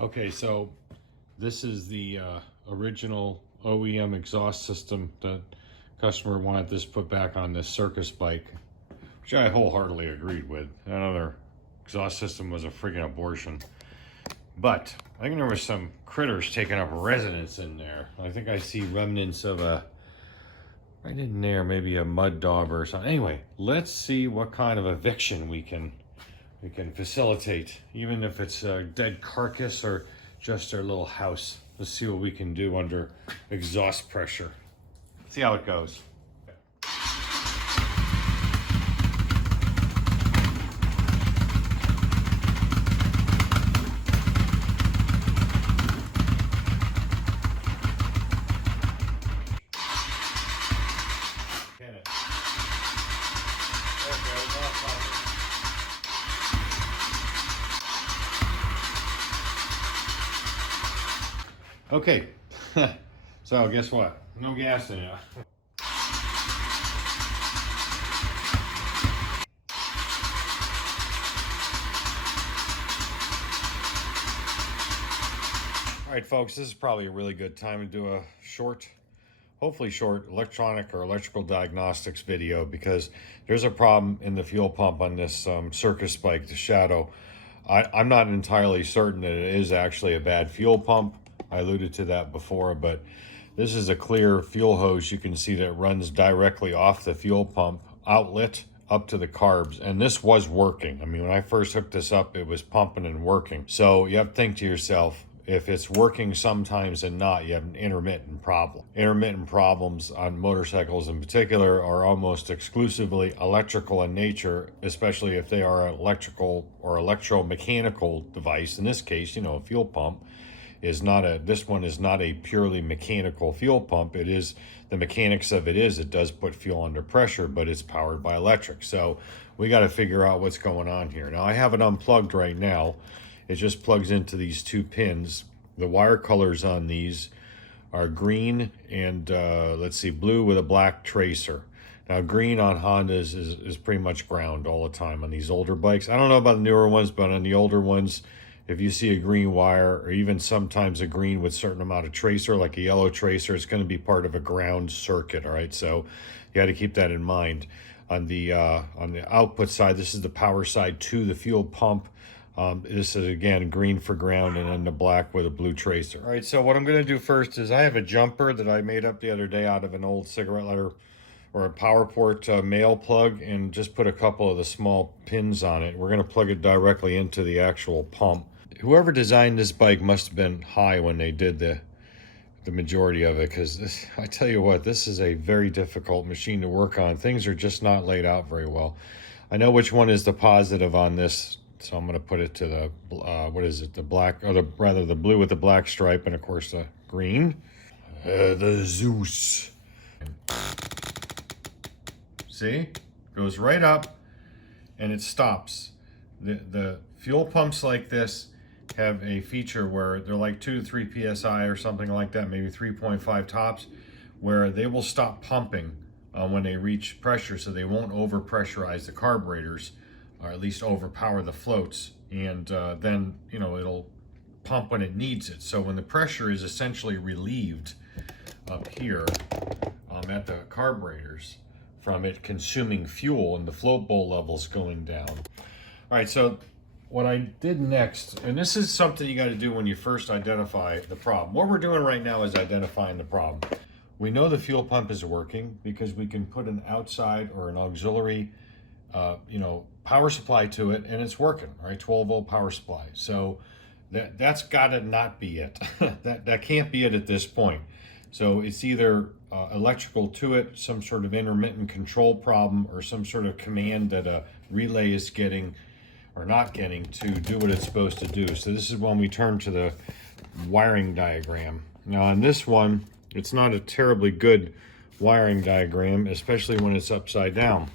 Okay, so this is the original OEM exhaust system that customer wanted this put back on this circus bike, which I wholeheartedly agreed with. That other exhaust system was a friggin' abortion. But I think there were some critters taking up residence in there. I think I see remnants of a, right in there, maybe a mud dauber or something. Anyway, let's see what kind of eviction we can facilitate, even if it's a dead carcass or just their little house. Let's see what we can do under exhaust pressure. See how it goes. Okay, so guess what? No gas in it. All right, folks, this is probably a really good time to do a short, hopefully short, electronic or electrical diagnostics video, because there's a problem in the fuel pump on this circus bike, the Shadow. I'm not entirely certain that it is actually a bad fuel pump. I alluded to that before, but this is a clear fuel hose. You can see that it runs directly off the fuel pump outlet up to the carbs, and this was working. I mean, when I first hooked this up, it was pumping and working. So you have to think to yourself, if it's working sometimes and not, you have an intermittent problem. Intermittent problems on motorcycles in particular are almost exclusively electrical in nature, especially if they are an electrical or electromechanical device. In this case, you know, a fuel pump is not a, this one is not a purely mechanical fuel pump. It is, the mechanics of it is, it does put fuel under pressure, but it's powered by electric. So we got to figure out what's going on here. Now I have it unplugged right now. It just plugs into these two pins. The wire colors on these are green and let's see, blue with a black tracer. Now green on Hondas is pretty much ground all the time on these older bikes. I don't know about the newer ones, but on the older ones, if you see a green wire, or even sometimes a green with a certain amount of tracer, like a yellow tracer, it's going to be part of a ground circuit, all right? So you got to keep that in mind. On the output side, this is the power side to the fuel pump. This is, again, green for ground, and then the black with a blue tracer. All right, so what I'm going to do first is I have a jumper that I made up the other day out of an old cigarette lighter or a power port male plug, and just put a couple of the small pins on it. We're going to plug it directly into the actual pump. Whoever designed this bike must have been high when they did the majority of it, because I tell you what, this is a very difficult machine to work on. Things are just not laid out very well. I know which one is the positive on this, so I'm going to put it to the what is it, the black, or rather the blue with the black stripe, and of course the green, the Zeus. See, goes right up and it stops. The fuel pumps like this have a feature where they're like 2 to 3 psi or something like that, maybe 3.5 tops, where they will stop pumping when they reach pressure, so they won't over pressurize the carburetors, or at least overpower the floats, and then, you know, it'll pump when it needs it. So when the pressure is essentially relieved up here at the carburetors from it consuming fuel and the float bowl levels going down. All right, so what I did next, and this is something you got to do when you first identify the problem. What we're doing right now is identifying the problem. We know the fuel pump is working because we can put an outside or an auxiliary power supply to it, and it's working, right? 12-volt power supply. So that's got to not be it. that can't be it at this point. So it's either electrical to it, some sort of intermittent control problem, or some sort of command that a relay is getting or not getting to do what it's supposed to do. So this is when we turn to the wiring diagram. Now on this one, it's not a terribly good wiring diagram, especially when it's upside down.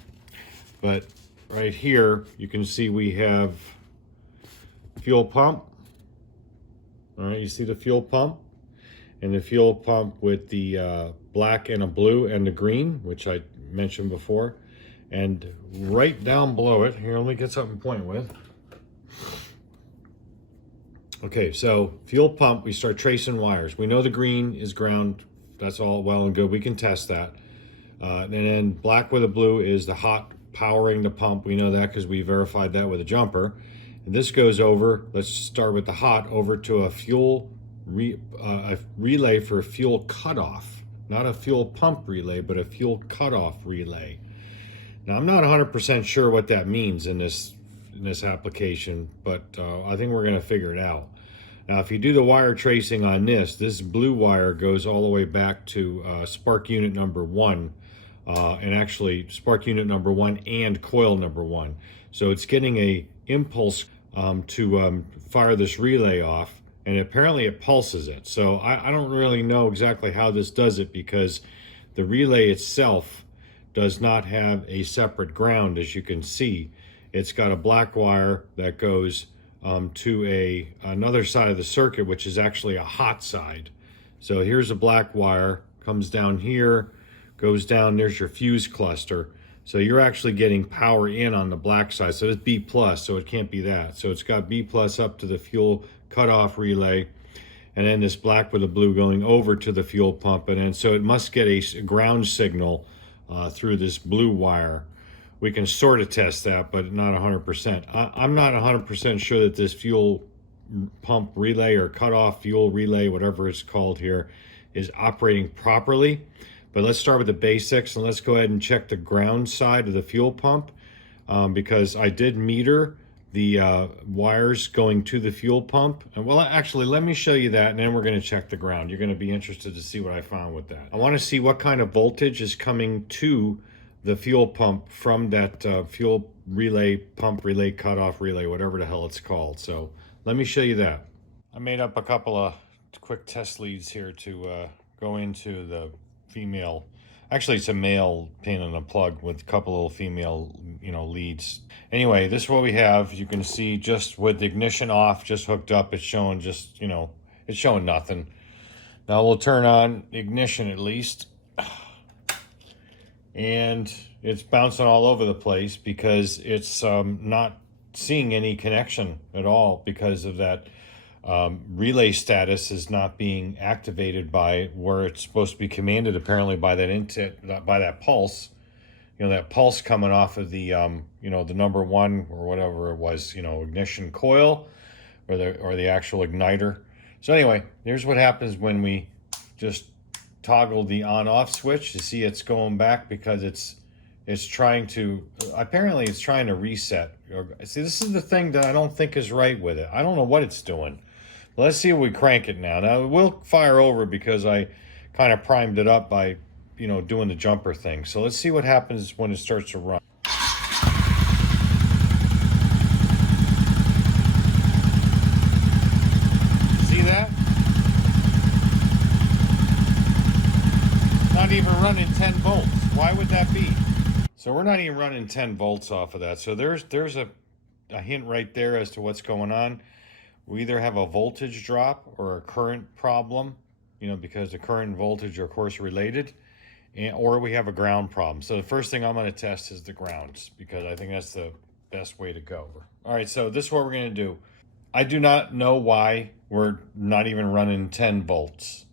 But right here, you can see we have fuel pump. All right, you see the fuel pump? And the fuel pump with the black and a blue and the green, which I mentioned before. And right down below it, here, let me get something to point with. Okay, so fuel pump, we start tracing wires. We know the green is ground. That's all well and good. We can test that. And then black with a blue is the hot powering the pump. We know that because we verified that with a jumper. And this goes over, let's start with the hot, over to a a relay for fuel cutoff. Not a fuel pump relay, but a fuel cutoff relay. Now, I'm not 100% sure what that means in this application, but I think we're going to figure it out. Now, if you do the wire tracing on this blue wire goes all the way back to spark unit number 1, and actually spark unit number 1 and coil number 1. So it's getting a impulse to fire this relay off, and apparently it pulses it. So I don't really know exactly how this does it, because the relay itself does not have a separate ground. As you can see, it's got a black wire that goes to another side of the circuit, which is actually a hot side. So here's a black wire, comes down here, goes down, there's your fuse cluster. So you're actually getting power in on the black side. So it's B plus, so it can't be that. So it's got B plus up to the fuel cutoff relay, and then this black with the blue going over to the fuel pump. And then so it must get a ground signal through this blue wire. We can sort of test that, but not 100%. I'm not 100% sure that this fuel pump relay or cutoff fuel relay, whatever it's called here, is operating properly. But let's start with the basics, and let's go ahead and check the ground side of the fuel pump, because I did meter the wires going to the fuel pump. And well, actually, let me show you that, and then we're going to check the ground. You're going to be interested to see what I found with that. I want to see what kind of voltage is coming to the fuel pump from that fuel relay, pump relay, cutoff relay, whatever the hell it's called. So let me show you that. I made up a couple of quick test leads here to go into the female. Actually, it's a male pin and a plug with a couple little female, leads. Anyway, this is what we have. You can see just with the ignition off, just hooked up, it's showing just, it's showing nothing. Now we'll turn on the ignition at least. And it's bouncing all over the place because it's not seeing any connection at all, because of that relay status is not being activated by where it's supposed to be commanded, apparently by that by that pulse. That pulse coming off of the the number 1 or whatever it was, ignition coil, or the actual igniter. So anyway, here's what happens when we just toggle the on-off switch. You see it's going back because it's trying to, apparently it's trying to reset. See, this is the thing that I don't think is right with it. I don't know what it's doing. Let's see if we crank it now. Now it will fire over because I kind of primed it up by, doing the jumper thing. So let's see what happens when it starts to run. See that? Not even running 10 volts. Why would that be? So we're not even running 10 volts off of that. So there's a hint right there as to what's going on. We either have a voltage drop or a current problem, because the current and voltage are of course related, or we have a ground problem. So the first thing I'm going to test is the grounds, because I think that's the best way to go. All right, so this is what we're going to do. I do not know why we're not even running 10 volts.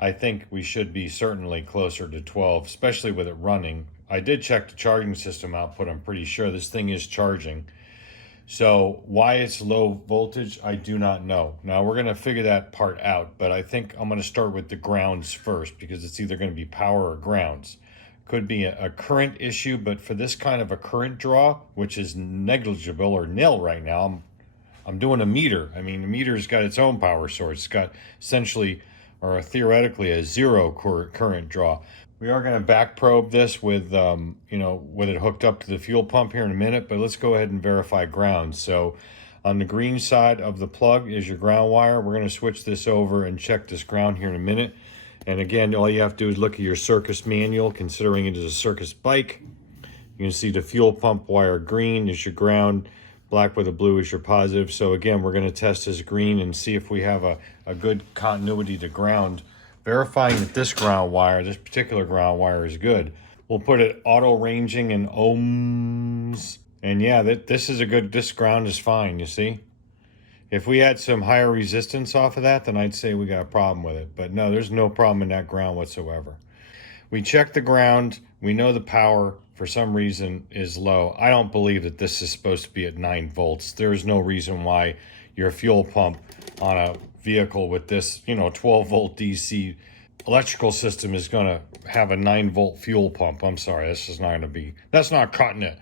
I think we should be certainly closer to 12, especially with it running. I did check the charging system output. I'm pretty sure this thing is charging. So why it's low voltage, I do not know. Now we're going to figure that part out, but I think I'm going to start with the grounds first, because it's either going to be power or grounds. Could be a current issue, but for this kind of a current draw, which is negligible or nil right now, I'm doing a meter. I mean, the meter's got its own power source. It's got essentially, or theoretically, a zero current draw. We are going to back probe this with, with it hooked up to the fuel pump here in a minute, but let's go ahead and verify ground. So on the green side of the plug is your ground wire. We're going to switch this over and check this ground here in a minute. And again, all you have to do is look at your Circus manual, considering it is a Circus bike. You can see the fuel pump wire green is your ground, black with a blue is your positive. So again, we're going to test this green and see if we have a good continuity to ground. Verifying that this particular ground wire is good. We'll put it auto ranging in ohms. And yeah, this ground is fine, you see? If we had some higher resistance off of that, then I'd say we got a problem with it. But no, there's no problem in that ground whatsoever. We checked the ground. We know the power, for some reason, is low. I don't believe that this is supposed to be at 9 volts. There's no reason why your fuel pump on a vehicle with this, 12 volt DC electrical system is going to have a 9 volt fuel pump. I'm sorry, that's not cutting it.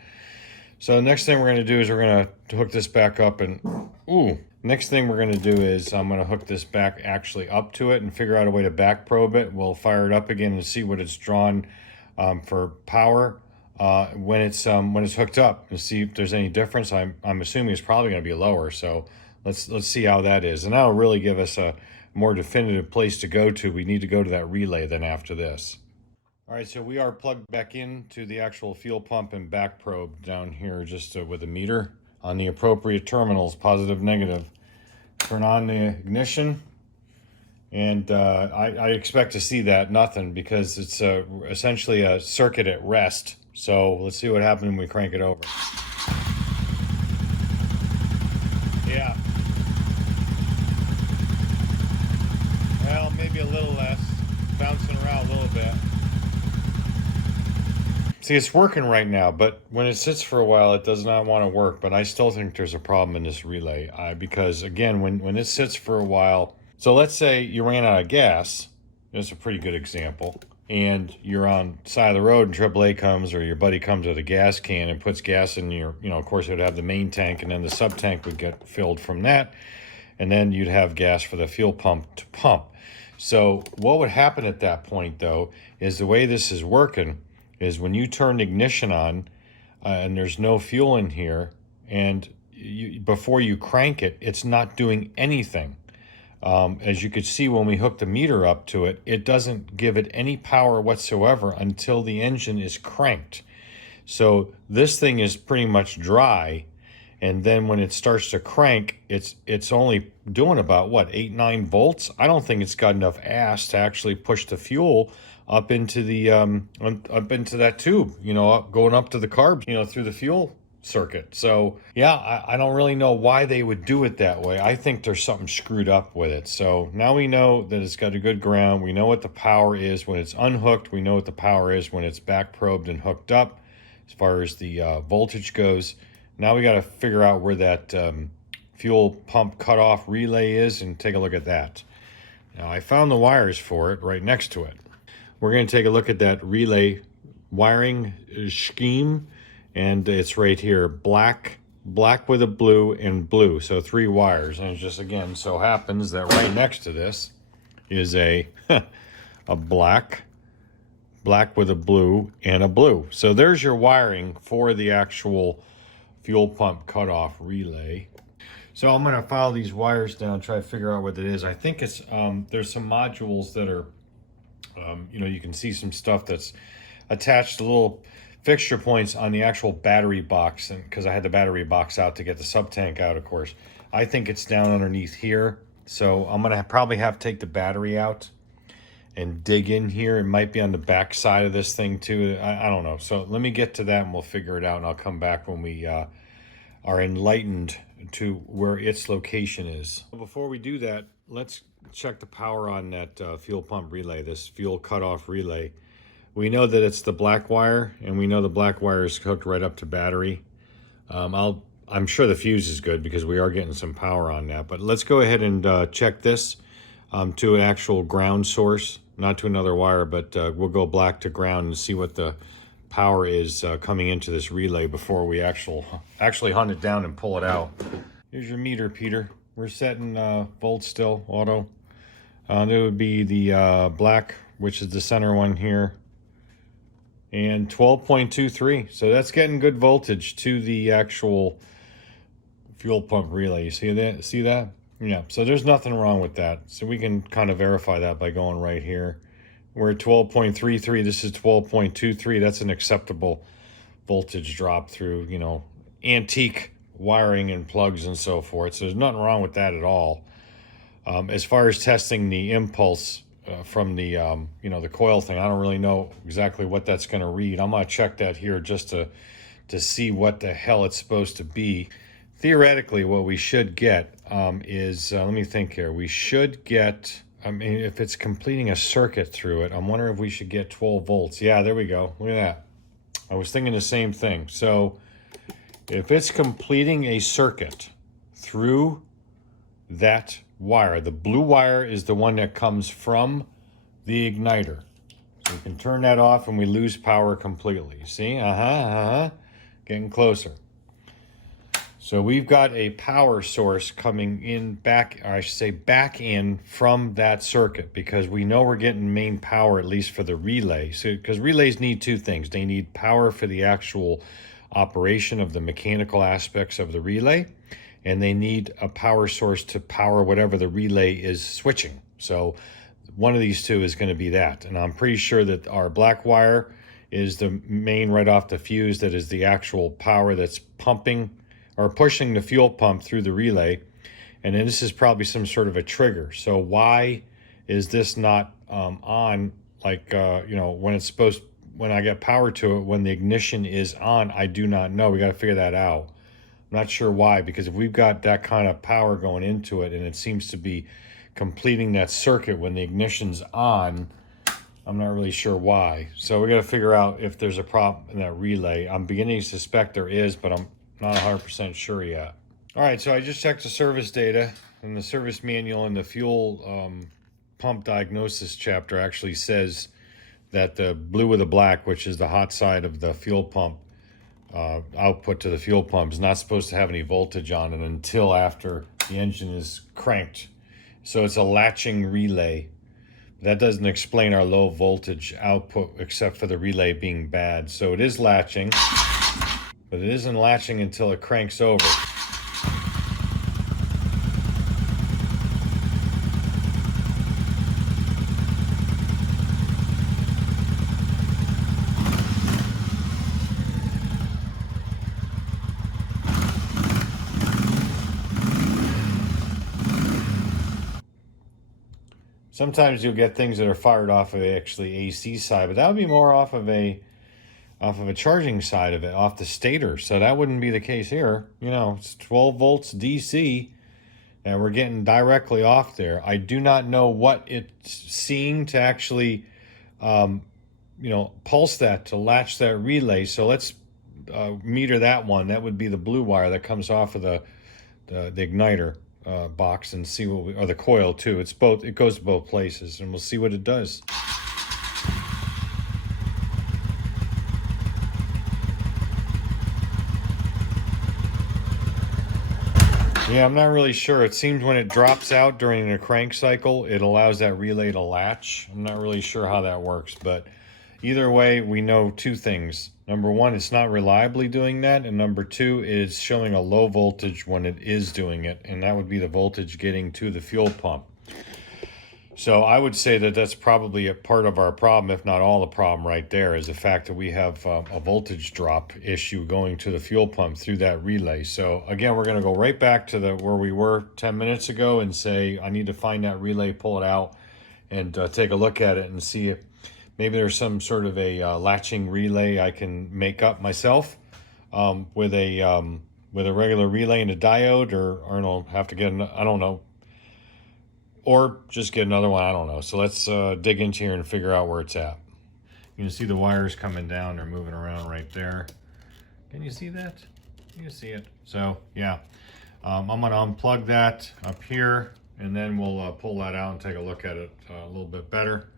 So the next thing we're going to do is we're going to hook this back up and, next thing we're going to do is I'm going to hook this back actually up to it and figure out a way to back probe it. We'll fire it up again and see what it's drawn for power when it's hooked up, and see if there's any difference. I'm assuming it's probably going to be lower. So let's see how that is, and that'll really give us a more definitive place to go to. We need to go to that relay then after this. All right, so we are plugged back into the actual fuel pump and back probe down here, just with a meter on the appropriate terminals, positive, negative. Turn on the ignition, and I expect to see that nothing, because it's essentially a circuit at rest. So let's see what happens when we crank it over. Yeah. Well, maybe a little less, bouncing around a little bit. See, it's working right now, but when it sits for a while, it does not want to work. But I still think there's a problem in this relay, because again, when it sits for a while, so let's say you ran out of gas. That's a pretty good example. And you're on the side of the road and AAA comes, or your buddy comes with a gas can and puts gas in your, of course it would have the main tank, and then the sub tank would get filled from that. And then you'd have gas for the fuel pump to pump. So what would happen at that point, though, is the way this is working is when you turn the ignition on and there's no fuel in here, and before you crank it, it's not doing anything. As you could see when we hooked the meter up to it, it doesn't give it any power whatsoever until the engine is cranked. So this thing is pretty much dry, and then when it starts to crank, it's only doing about, what, 8-9 volts? I don't think it's got enough ass to actually push the fuel up into the up into that tube, going up to the carbs, through the fuel circuit. So yeah, I don't really know why they would do it that way. I think there's something screwed up with it. So now we know that it's got a good ground. We know what the power is when it's unhooked. We know what the power is when it's back probed and hooked up, as far as the voltage goes. Now we got to figure out where that fuel pump cutoff relay is and take a look at that. Now I found the wires for it right next to it. We're going to take a look at that relay wiring scheme, and it's right here, black with a blue, and blue. So 3 wires, and it just again so happens that right next to this is a black with a blue and a blue. So there's your wiring for the actual fuel pump cutoff relay. So I'm going to file these wires down, try to figure out what it is. I think it's there's some modules that are you can see some stuff that's attached to little fixture points on the actual battery box, and because I had the battery box out to get the sub tank out, of course. I think it's down underneath here, so I'm gonna probably have to take the battery out and dig in here. It might be on the back side of this thing too. I don't know. So let me get to that and we'll figure it out, and I'll come back when we are enlightened to where its location is. Before we do that, let's check the power on that fuel pump relay, this fuel cutoff relay. We know that it's the black wire, and we know the black wire is hooked right up to battery. I'm sure the fuse is good because we are getting some power on that. But let's go ahead and check this to an actual ground source, not to another wire, but we'll go black to ground and see what the power is coming into this relay before we actually hunt it down and pull it out. Here's your meter, Peter. We're setting volts still, auto. There would be the black, which is the center one here, and 12.23. So that's getting good voltage to the actual fuel pump relay. You see that? See that? Yeah. So there's nothing wrong with that. So we can kind of verify that by going right here. We're at 12.33. This is 12.23. That's an acceptable voltage drop through, antique wiring and plugs and so forth. So there's nothing wrong with that at all. As far as testing the impulse from the the coil thing, I don't really know exactly what that's going to read. I'm going to check that here just to see what the hell it's supposed to be. theoretically, what we should get is, let me think here. We should get, I mean, if it's completing a circuit through it, I'm wondering if we should get 12 volts. Yeah, there we go. Look at that. I was thinking the same thing. So if it's completing a circuit through that wire, the blue wire is the one that comes from the igniter. So we can turn that off and we lose power completely. See? Getting closer. So we've got a power source coming in back, or I should say back in from that circuit, because we know we're getting main power, at least for the relay. So, because relays need two things. They need power for the actual operation of the mechanical aspects of the relay, and they need a power source to power whatever the relay is switching. So one of these two is going to be that. And I'm pretty sure that our black wire is the main right off the fuse that is the actual power that's pumping or pushing the fuel pump through the relay. And then this is probably some sort of a trigger. So why is this not on, like, you know, when it's supposed, when I get power to it, when the ignition is on? I do not know. We got to figure that out. I'm not sure why, because if we've got that kind of power going into it and it seems to be completing that circuit when the ignition's on, I'm not really sure why. So we got to figure out if there's a problem in that relay. I'm beginning to suspect there is, but I'm not 100% sure yet. All right, so I just checked the service data, and the service manual in the fuel pump diagnosis chapter actually says that the blue with the black, which is the hot side of the fuel pump, output to the fuel pump, is not supposed to have any voltage on it until after the engine is cranked. So it's a latching relay. That doesn't explain our low voltage output except for the relay being bad. So it is latching, but it isn't latching until it cranks over. Sometimes you'll get things that are fired off of actually AC side, but that would be more off of a charging side of it, off the stator. So that wouldn't be the case here. You know, it's 12 volts DC, and we're getting directly off there. I do not know what it's seeing to actually, you know, pulse that to latch that relay. So let's meter that one. That would be the blue wire that comes off of the igniter box, and see what or the coil too. It's both. It goes to both places, and we'll see what it does. Yeah, I'm not really sure. It seems when it drops out during the crank cycle, it allows that relay to latch. I'm not really sure how that works, but either way, we know two things. Number one, it's not reliably doing that, and number two, it's showing a low voltage when it is doing it, and that would be the voltage getting to the fuel pump. So I would say that that's probably a part of our problem, if not all the problem right there, is the fact that we have a voltage drop issue going to the fuel pump through that relay. So again, we're going to go right back to where we were 10 minutes ago and say, I need to find that relay, pull it out, and take a look at it and see if maybe there's some sort of a latching relay I can make up myself with a regular relay and a diode, or I don't know, have to get, I don't know, or just get another one, I don't know. So let's dig into here and figure out where it's at. You can see the wires coming down, they're moving around right there. Can you see that? You can see it. So yeah, I'm gonna unplug that up here, and then we'll pull that out and take a look at it a little bit better.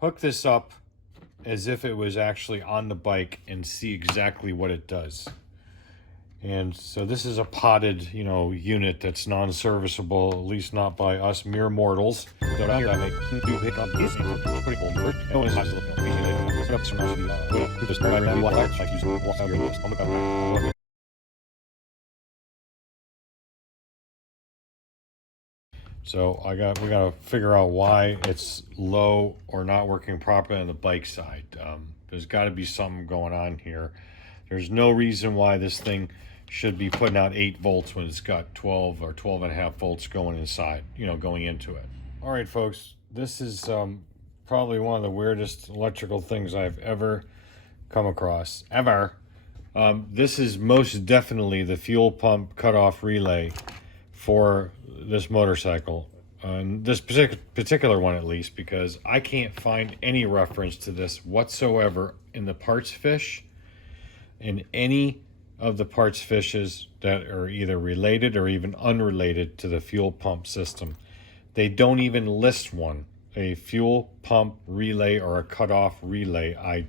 Hook this up as if it was actually on the bike and see exactly what it does. And so this is a potted, you know, unit that's non-serviceable, at least not by us mere mortals. So we got to figure out why it's low or not working properly on the bike side. There's got to be something going on here. There's no reason why this thing should be putting out 8 volts when it's got 12 or 12 and a half volts going inside, you know, going into it. All right, folks, this is probably one of the weirdest electrical things I've ever come across, ever. This is most definitely the fuel pump cutoff relay for this motorcycle. This particular one, at least, because I can't find any reference to this whatsoever in the parts fiche, in any of the parts fiches that are either related or even unrelated to the fuel pump system. They don't even list one, a fuel pump relay or a cutoff relay.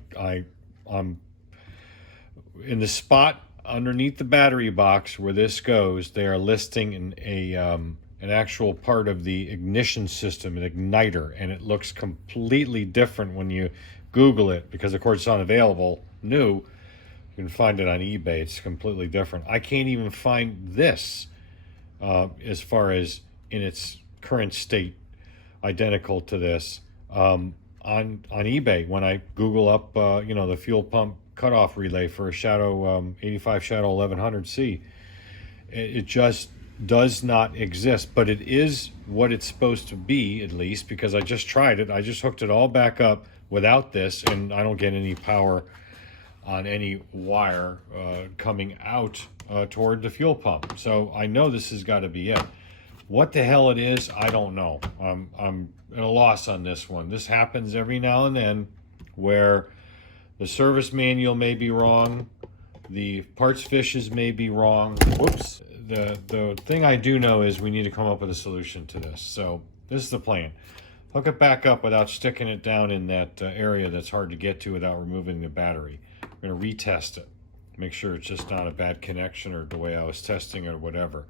I'm in the spot underneath the battery box where this goes. They are listing an actual part of the ignition system, an igniter, and it looks completely different when you Google it, because of course it's unavailable new. You can find it on eBay. It's completely different. I can't even find this as far as in its current state, identical to this on eBay. When I Google up, the fuel pump cutoff relay for a Shadow 85 Shadow 1100C, it just does not exist. But it is what it's supposed to be, at least, because I just tried it. I just hooked it all back up without this, and I don't get any power on any wire coming out toward the fuel pump. So I know this has got to be it. What the hell it is, I don't know. I'm at a loss on this one. This happens every now and then, where the service manual may be wrong, the parts fiches may be wrong. Whoops. The thing I do know is we need to come up with a solution to this. So this is the plan. Hook it back up without sticking it down in that area that's hard to get to without removing the battery. We're going to retest it. Make sure it's just not a bad connection or the way I was testing it or whatever.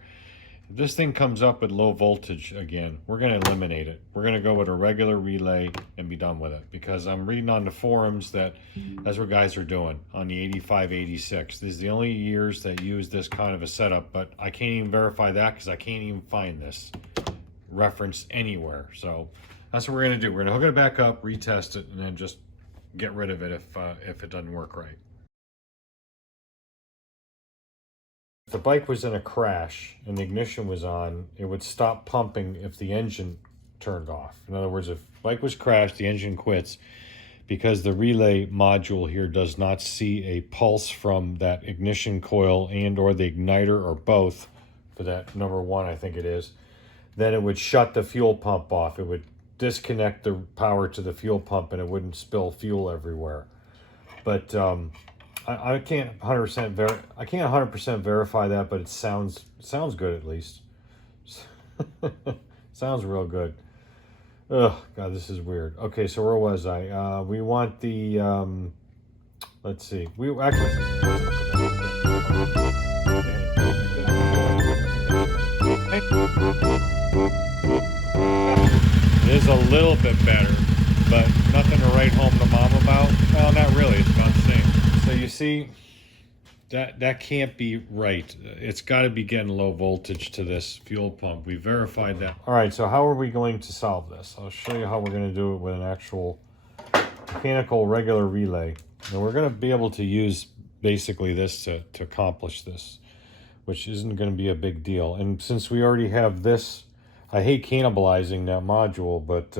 If this thing comes up at low voltage again, we're going to eliminate it. We're going to go with a regular relay and be done with it, because I'm reading on the forums that that's what guys are doing on the 85, 86. This is the only years that use this kind of a setup, but I can't even verify that because I can't even find this reference anywhere. So that's what we're going to do. We're going to hook it back up, retest it, and then just get rid of it if it doesn't work right. If the bike was in a crash and the ignition was on, it would stop pumping if the engine turned off. In other words, if the bike was crashed, the engine quits, because the relay module here does not see a pulse from that ignition coil and or the igniter, or both, for that number one, I think it is, then it would shut the fuel pump off. It would disconnect the power to the fuel pump and it wouldn't spill fuel everywhere. But I can't 100% verify that, but it sounds good at least. Sounds real good. Oh God, this is weird. Okay, so where was I? We want the let's see. We actually it is a little bit better, but nothing to write home to mom about. Well, not really. It's about the same. So you see, that can't be right. It's got to be getting low voltage to this fuel pump. We verified that. All right, so how are we going to solve this? I'll show you how we're going to do it with an actual mechanical regular relay. And we're going to be able to use basically this to accomplish this, which isn't going to be a big deal. And since we already have this, I hate cannibalizing that module, but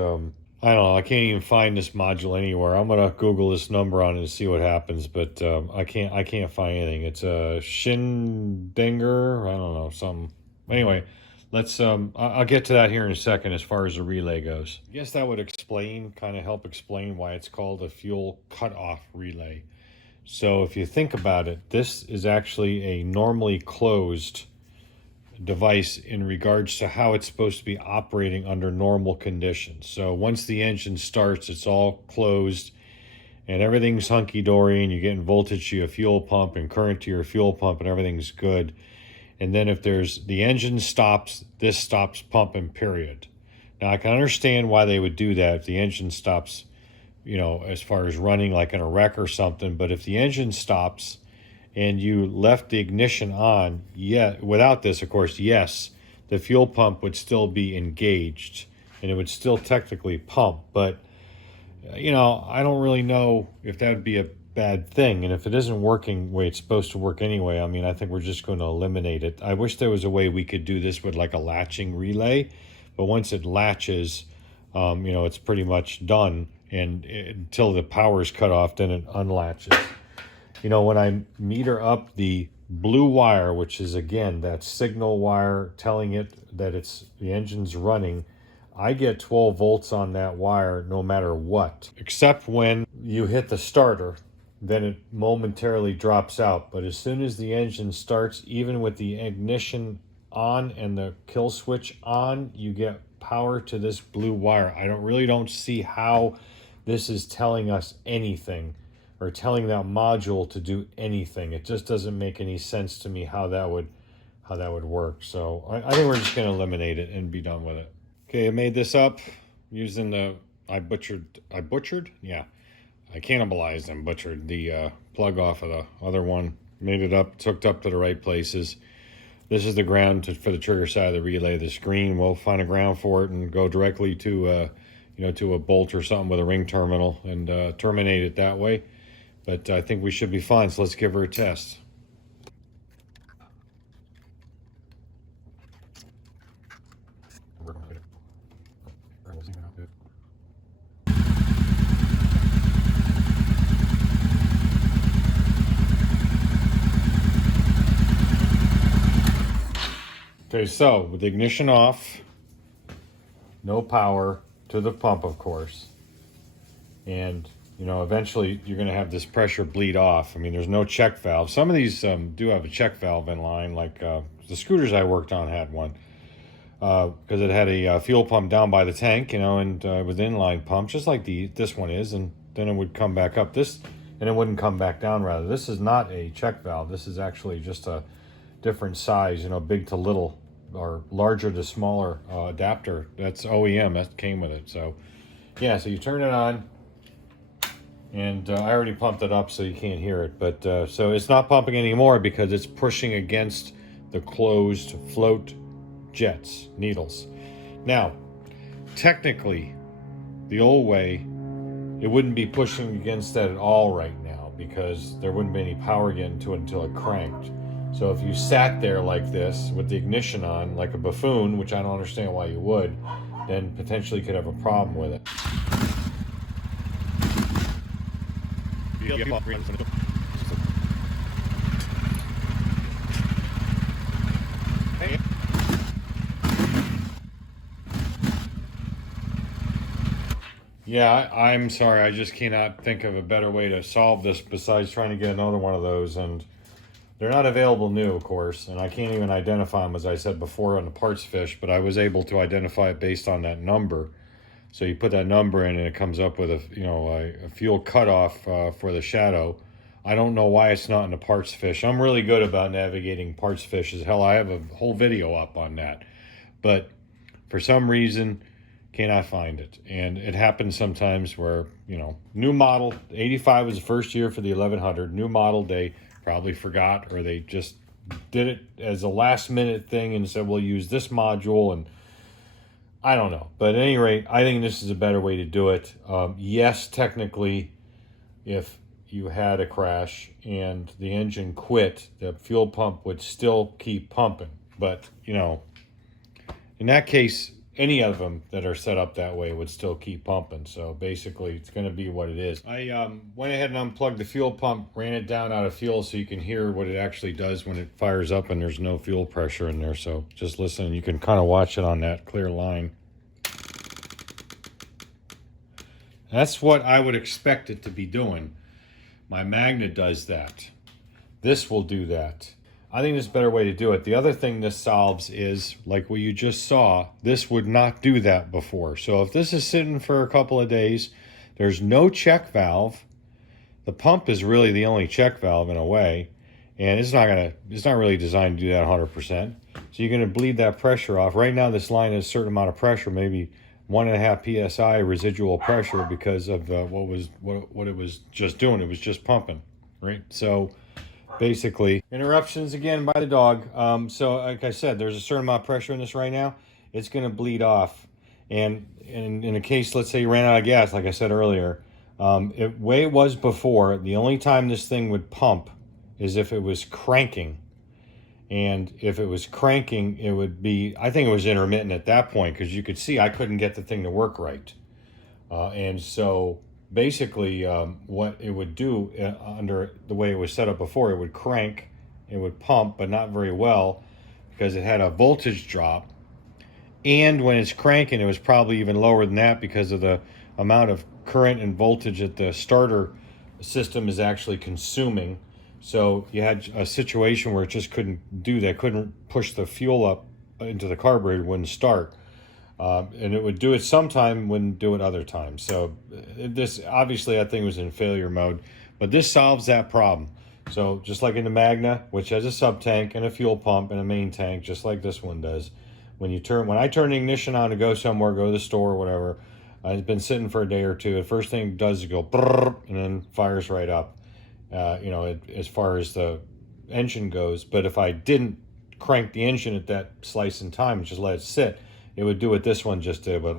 I don't know. I can't even find this module anywhere. I'm gonna Google this number on it and see what happens, but I can't find anything. It's a Schindinger. I don't know, something. Anyway, let's I'll get to that here in a second as far as the relay goes. I guess that would help explain why it's called a fuel cutoff relay. So if you think about it, this is actually a normally closed device in regards to how it's supposed to be operating under normal conditions. So once the engine starts, it's all closed and everything's hunky-dory, and you're getting voltage to your fuel pump and current to your fuel pump, and everything's good. And then if the engine stops, this stops pumping, period. Now I can understand why they would do that if the engine stops, as far as running like in a wreck or something. But if the engine stops and you left the ignition on, without this, of course, yes, the fuel pump would still be engaged and it would still technically pump. But, I don't really know if that would be a bad thing. And if it isn't working the way it's supposed to work anyway, I think we're just going to eliminate it. I wish there was a way we could do this with like a latching relay, but once it latches, it's pretty much done. And until the power is cut off, then it unlatches. you know, when I meter up the blue wire, which is again that signal wire telling it that the engine's running, I get 12 volts on that wire no matter what, except when you hit the starter, then it momentarily drops out. But as soon as the engine starts, even with the ignition on and the kill switch on, you get power to this blue wire. I really don't see how this is telling us anything, or telling that module to do anything. It just doesn't make any sense to me how that would work. So I think we're just going to eliminate it and be done with it. Okay, I made this up using I cannibalized and butchered the plug off of the other one. Made it up, it's hooked up to the right places. This is the ground for the trigger side of the relay. The screen, we'll find a ground for it and go directly to to a bolt or something with a ring terminal and terminate it that way. But I think we should be fine, so let's give her a test. Okay, so with the ignition off, no power to the pump, of course. And, you know, eventually you're going to have this pressure bleed off. I mean, there's no check valve. Some of these do have a check valve in line, like the scooters I worked on had one. Because it had a fuel pump down by the tank, you know, and with inline pump, just like this one is, and then it would come back up. And it wouldn't come back down, rather. This is not a check valve. This is actually just a different size, you know, big to little, or larger to smaller adapter. That's OEM, that came with it. So, yeah, so you turn it on, and I already pumped it up so you can't hear it. But so it's not pumping anymore because it's pushing against the closed float jets, needles. Now, technically, the old way, it wouldn't be pushing against that at all right now because there wouldn't be any power getting to it until it cranked. So if you sat there like this with the ignition on, like a buffoon, which I don't understand why you would, then potentially could have a problem with it. Yeah, I'm sorry, I just cannot think of a better way to solve this besides trying to get another one of those, and they're not available new, of course, and I can't even identify them, as I said before, on the parts fish, but I was able to identify it based on that number. So you put that number in and it comes up with a fuel cutoff for the shadow. I don't know why it's not in the parts fish. I'm really good about navigating parts fish. As hell, I have a whole video up on that. But for some reason, cannot find it. And it happens sometimes where, you know, new model, 85 was the first year for the 1100, new model, they probably forgot, or they just did it as a last minute thing and said, we'll use this module, and I don't know. But at any rate, I think this is a better way to do it. Yes, technically, if you had a crash and the engine quit, the fuel pump would still keep pumping. But, you know, in that case, any of them that are set up that way would still keep pumping. So basically, it's going to be what it is. I went ahead and unplugged the fuel pump, ran it down out of fuel so you can hear what it actually does when it fires up and there's no fuel pressure in there. So just listen, you can kind of watch it on that clear line. That's what I would expect it to be doing. My magnet does that. This will do that. I think there's a better way to do it. The other thing this solves is, like what you just saw, this would not do that before. So if this is sitting for a couple of days, there's no check valve. The pump is really the only check valve in a way, and it's not really designed to do that 100%. So you're gonna bleed that pressure off. Right now, this line has a certain amount of pressure, maybe 1.5 psi residual pressure because of what it was just doing. It was just pumping, right? So basically, interruptions again by the dog. So like I said, there's a certain amount of pressure in this right now. It's going to bleed off. And in a case, let's say you ran out of gas, like I said earlier, way it was before, the only time this thing would pump is if it was cranking. And if it was cranking, it would be, I think it was intermittent at that point, because you could see I couldn't get the thing to work right. And so basically what it would do under the way it was set up before, it would crank, it would pump, but not very well because it had a voltage drop. And when it's cranking, it was probably even lower than that because of the amount of current and voltage that the starter system is actually consuming. So you had a situation where it just couldn't do that, couldn't push the fuel up into the carburetor, wouldn't start. And it would do it sometime, wouldn't do it other times. So this, obviously that thing was in failure mode, but this solves that problem. So just like in the Magna, which has a sub tank and a fuel pump and a main tank, just like this one does. When I turn the ignition on to go somewhere, go to the store or whatever, it's been sitting for a day or two. The first thing it does is go brrr, and then fires right up. As far as the engine goes. But if I didn't crank the engine at that slice in time and just let it sit, it would do what this one just did, but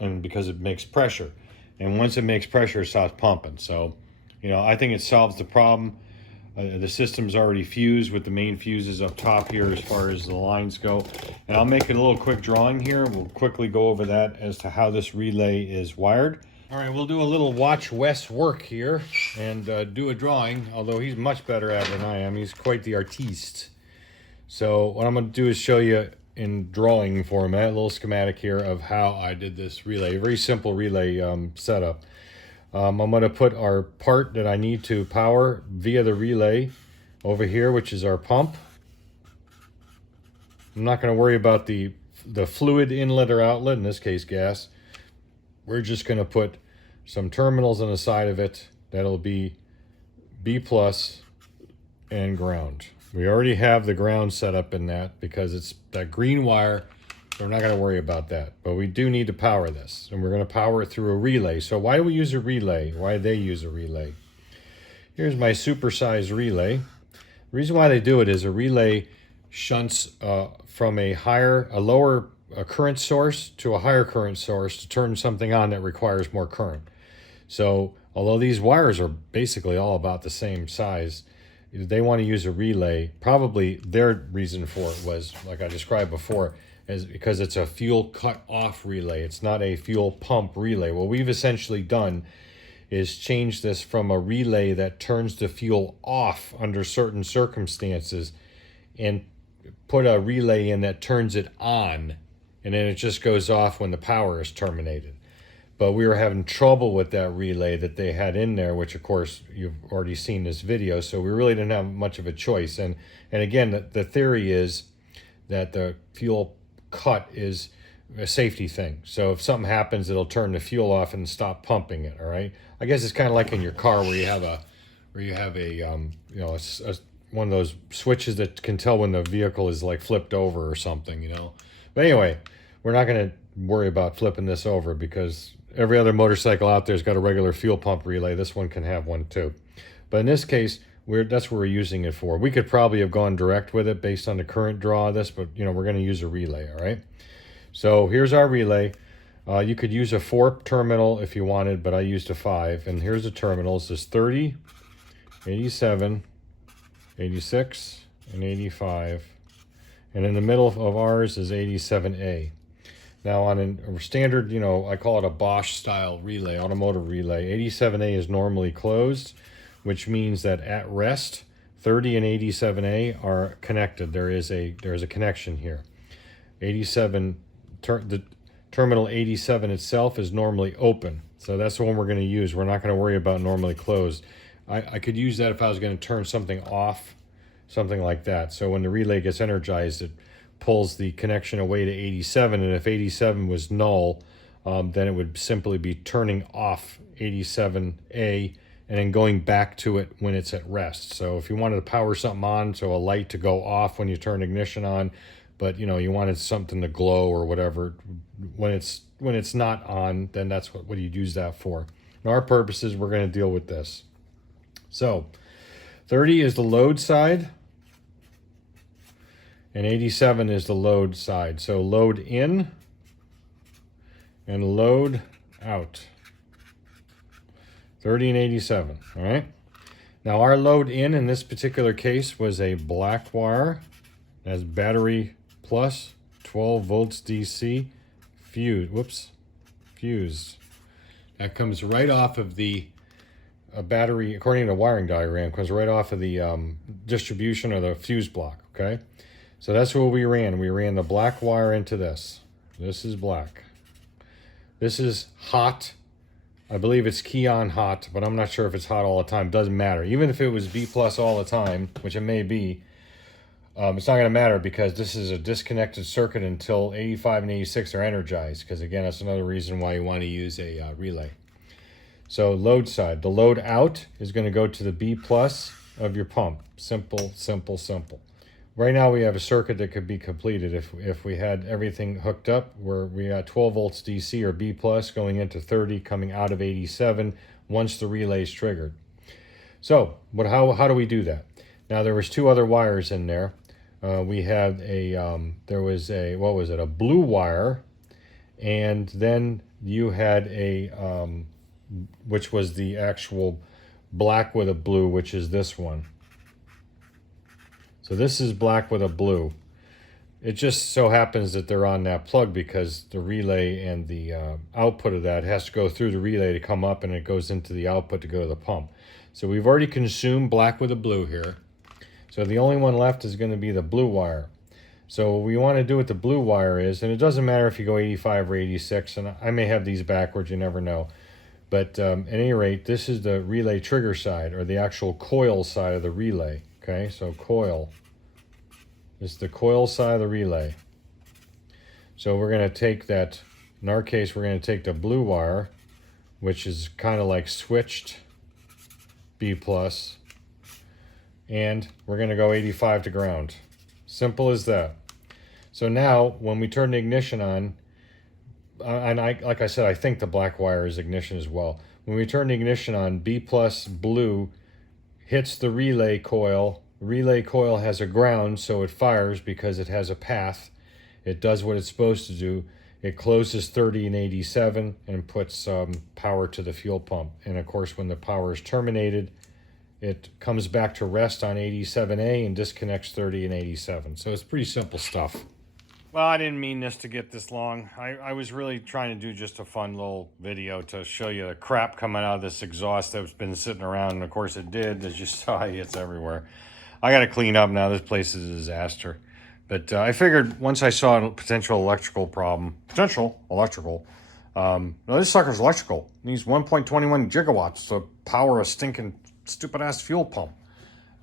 and because it makes pressure, and once it makes pressure, it stops pumping. So, I think it solves the problem. The system's already fused with the main fuses up top here as far as the lines go. And I'll make it a little quick drawing here. We'll quickly go over that as to how this relay is wired. All right, we'll do a little watch Wes work here and do a drawing, although he's much better at it than I am. He's quite the artiste. So what I'm going to do is show you in drawing format, a little schematic here of how I did this relay. A very simple relay setup. I'm going to put our part that I need to power via the relay over here, which is our pump. I'm not going to worry about the fluid inlet or outlet, in this case gas. We're just going to put some terminals on the side of it. That'll be B plus and ground. We already have the ground set up in that because it's that green wire. So we're not going to worry about that. But we do need to power this, and we're going to power it through a relay. So why do we use a relay? Why do they use a relay? Here's my supersized relay. The reason why they do it is a relay shunts from a lower current source to a higher current source to turn something on that requires more current. So although these wires are basically all about the same size, they want to use a relay. Probably their reason for it was, like I described before, is because it's a fuel cut off relay. It's not a fuel pump relay. What we've essentially done is change this from a relay that turns the fuel off under certain circumstances and put a relay in that turns it on, and then it just goes off when the power is terminated. But we were having trouble with that relay that they had in there, which of course you've already seen this video, so we really didn't have much of a choice. And again, the theory is that the fuel cut is a safety thing. So if something happens, it'll turn the fuel off and stop pumping it. All right. I guess it's kind of like in your car where you have a one of those switches that can tell when the vehicle is like flipped over or something, But anyway, we're not going to worry about flipping this over because every other motorcycle out there's got a regular fuel pump relay. This one can have one too. But in this case, that's what we're using it for. We could probably have gone direct with it based on the current draw of this, but we're going to use a relay, all right? So here's our relay. You could use a 4 terminal if you wanted, but I used a 5. And here's the terminals. There's 30, 87, 86, and 85. And in the middle of ours is 87A. Now on a standard, I call it a Bosch style relay, automotive relay, 87A is normally closed, which means that at rest, 30 and 87A are connected. There's a connection here. The terminal 87 itself is normally open. So that's the one we're going to use. We're not going to worry about normally closed. I could use that if I was going to turn something off, something like that. So when the relay gets energized, it pulls the connection away to 87. And if 87 was null, then it would simply be turning off 87A and then going back to it when it's at rest. So if you wanted to power something on, so a light to go off when you turn ignition on, but you wanted something to glow or whatever, when it's not on, then that's what you'd use that for. In our purposes, we're going to deal with this. So 30 is the load side, and 87 is the load side. So load in and load out. 30 and 87, all right? Now our load in this particular case was a black wire. It has battery plus 12 volts DC fused. That comes right off of the battery, according to the wiring diagram, comes right off of the distribution or the fuse block, okay? So that's what we ran. We ran the black wire into this. This is black. This is hot. I believe it's key on hot, but I'm not sure if it's hot all the time. Doesn't matter. Even if it was B+ all the time, which it may be, it's not going to matter because this is a disconnected circuit until 85 and 86 are energized, because again, that's another reason why you want to use a relay. So load side, the load out is going to go to the B+ of your pump. Simple, simple, simple. Right now we have a circuit that could be completed if we had everything hooked up where we got 12 volts DC or B+ going into 30, coming out of 87 once the relay is triggered. So how do we do that? Now there was two other wires in there. We had there was a, what was it, a blue wire, and then you had a which was the actual black with a blue, which is this one. So this is black with a blue. It just so happens that they're on that plug because the relay and the output of that has to go through the relay to come up, and it goes into the output to go to the pump. So we've already consumed black with a blue here. So the only one left is going to be the blue wire. So what we want to do with the blue wire is, and it doesn't matter if you go 85 or 86, and I may have these backwards, you never know. But at any rate, this is the relay trigger side, or the actual coil side of the relay. Okay, so coil. This is the coil side of the relay. So we're going to take that, in our case, we're going to take the blue wire, which is kind of like switched B+, and we're going to go 85 to ground. Simple as that. So now, when we turn the ignition on, and like I said, I think the black wire is ignition as well. When we turn the ignition on, B+ blue hits the relay coil. The relay coil has a ground, so it fires because it has a path. It does what it's supposed to do. It closes 30 and 87 and puts power to the fuel pump. And of course, when the power is terminated, it comes back to rest on 87A and disconnects 30 and 87. So it's pretty simple stuff. Well, I didn't mean this to get this long. I was really trying to do just a fun little video to show you the crap coming out of this exhaust that's been sitting around. And of course it did, as you saw, it's everywhere. I got to clean up now. This place is a disaster. But I figured once I saw a potential electrical problem, no, this sucker's electrical. It needs 1.21 gigawatts to power a stinking stupid-ass fuel pump.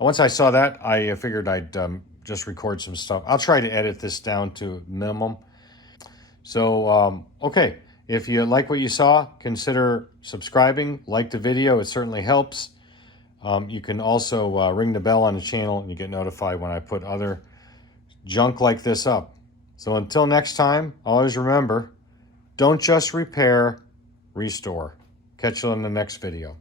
And once I saw that, I figured I'd just record some stuff. I'll try to edit this down to minimum. So, okay, if you like what you saw, consider subscribing, like the video. It certainly helps. You can also ring the bell on the channel and you get notified when I put other junk like this up. So until next time, always remember, don't just repair, restore. Catch you in the next video.